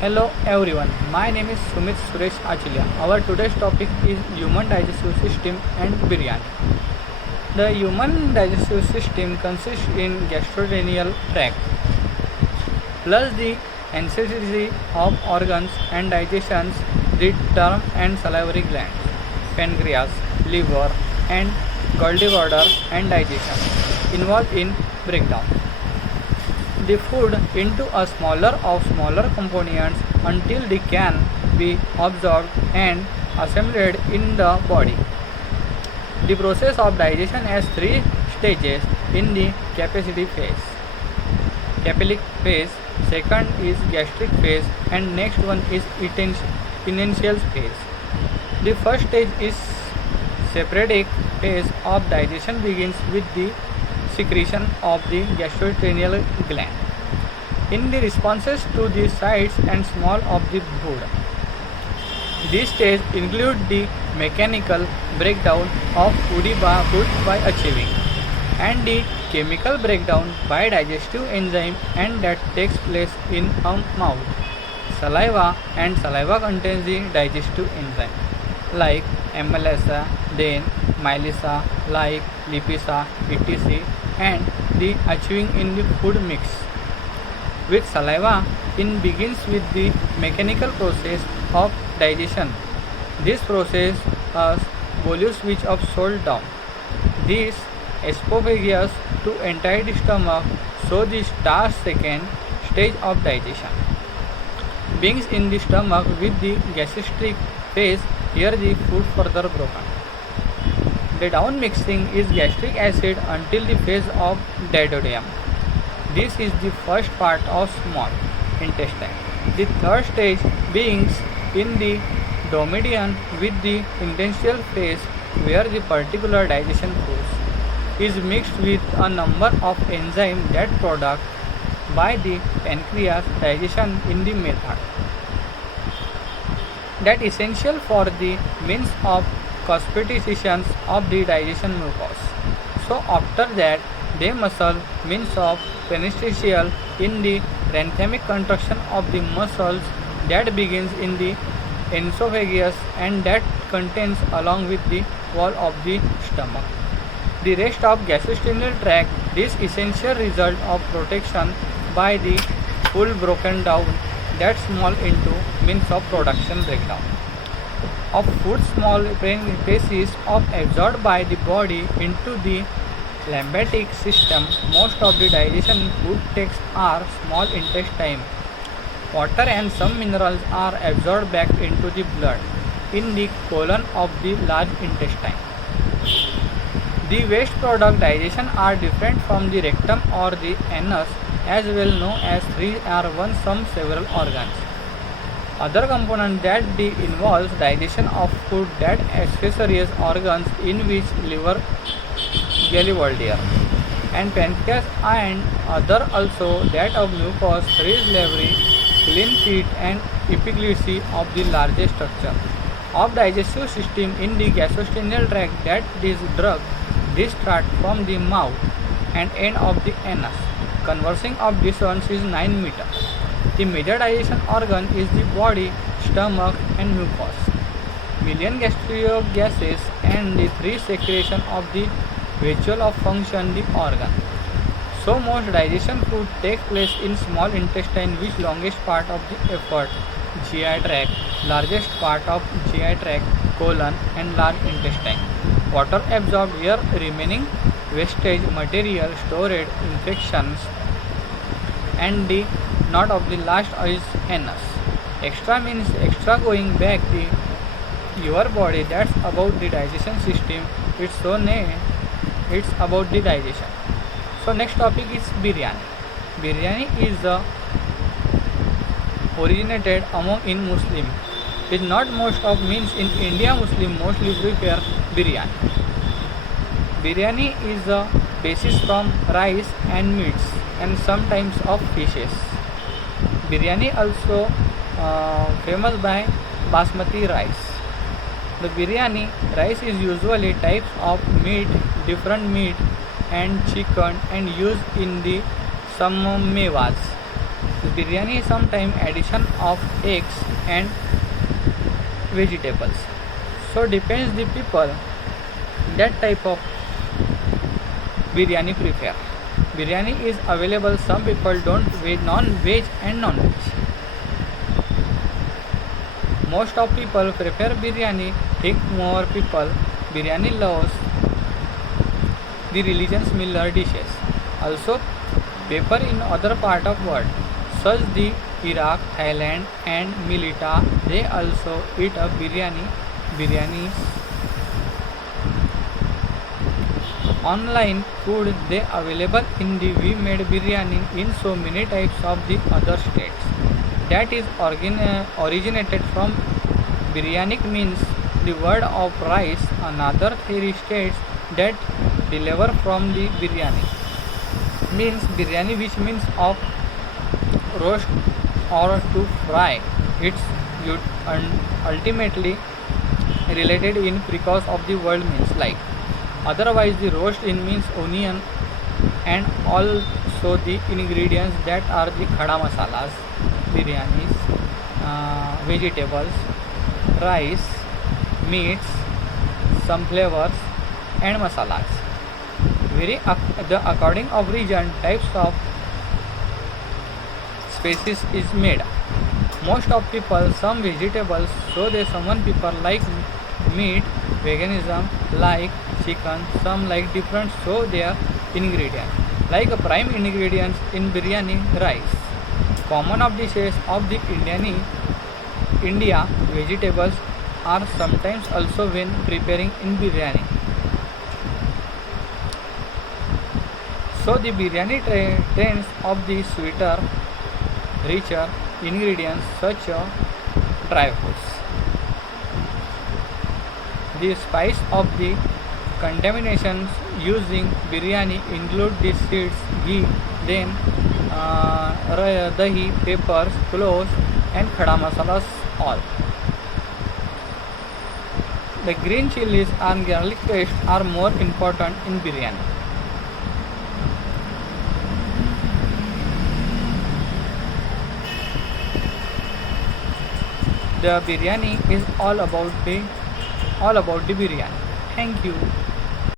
Hello everyone, my name is Sumit Suresh Achilia. Our today's topic is human digestive system and biryani. The human digestive system consists in gastrointestinal tract plus the ancestry of organs and digestions, the term and salivary glands, pancreas, liver, and gallbladder and digestion involved in breakdown the food into a smaller components until they can be absorbed and assimilate in the body. The process of digestion has three stages in the capacity phase. Capillary phase, second is gastric phase, and next one is initial phase. The first stage is separatic phase of digestion begins with the secretion of the gastrointestinal gland in the responses to the sides and small of the food. These stages include the mechanical breakdown of food by achieving and the chemical breakdown by digestive enzyme and that takes place in a mouth. Saliva and saliva contains the digestive enzyme like amylase, then amylase, like lipase, etc. and the achieving in the food mix. With saliva, it begins with the mechanical process of digestion. This process volumes which of sold down. This esophagus to enter the stomach, so the second stage of digestion begins in the stomach with the gastric phase. Here the food further broken. The down mixing is gastric acid until the phase of duodenum. This is the first part of small intestine. The third stage begins in the duodenum with the intentional phase where the particular digestion force is mixed with a number of enzymes that product by the pancreas digestion in the method that essential for the means of constitution of the digestion mucus. So after that, they muscle means of penetratial in the rhythmic contraction of the muscles that begins in the esophagus and that contains along with the wall of the stomach. The rest of gastrointestinal tract, this essential result of protection by the full broken down that small into means of production breakdown of food small pieces of absorbed by the body into the lymphatic system. Most of the digestion food takes are small intestine. Water and some minerals are absorbed back into the blood in the colon of the large intestine. The waste product digestion are different from the rectum or the anus as well known as three are one some several organs. Other component that involves digestion of food that accessories organs in which liver, gallbladder, and pancreas and other also that of mucus, red liver, clean feet and epiglottis of the largest structure of digestive system in the gastrointestinal tract that is drug discharged from the mouth and end of the anus. Conversing of distance is 9 meters. The major digestion organ is the body, stomach and mucus. Million gastric gases and the three secretion of the visual of function the organ. So most digestion food takes place in small intestine which longest part of the effort GI tract, largest part of GI tract, colon and large intestine. Water absorbed here remaining wastage material stored infections and the knot of the last is anus. Extra means extra going back the your body that's about the digestion system. It's so it's about the digestion. So next topic is biryani. Biryani is originated among in Muslim. It's not most of means in India Muslim mostly prepare biryani. Biryani is a basis from rice and meats and sometimes of fishes. Biryani also famous by basmati rice. The biryani rice is usually types of meat, different meat and chicken and used in the some mevas. The biryani is sometimes addition of eggs and vegetables. So depends the people that type of biryani prefer. Biryani is available. Some people don't veg, non-veg and non-veg. Most of people prefer biryani. Think more people. Biryani loves the religion similar dishes. Also, people in other part of world, such the Iraq, Thailand, and Milita, they also eat a biryani. Biryanis online food they available in the we made biryani in so many types of the other states. That is originated from biryani means the word of rice. Another theory states that deliver from the biryani means biryani, which means of roast or to fry. It's ultimately related in because of the word means like. Otherwise, the roast in means onion and also the ingredients that are the khada masalas, biryanis, vegetables, rice, meats, some flavors and masalas. The according of region types of species is made. Most of people some vegetables, so they someone people like meat, veganism like chicken, some like different, so their ingredients like a prime ingredients in biryani rice. Common of dishes of the India vegetables are sometimes also when preparing in biryani. So the biryani trends of the sweeter, richer ingredients such as dry fruits. The spice of the contaminations using biryani include the seeds, ghee, then dahi, peppers, cloves and khada masalas all. The green chilies and garlic paste are more important in biryani. The biryani is all about the biryani. Thank you.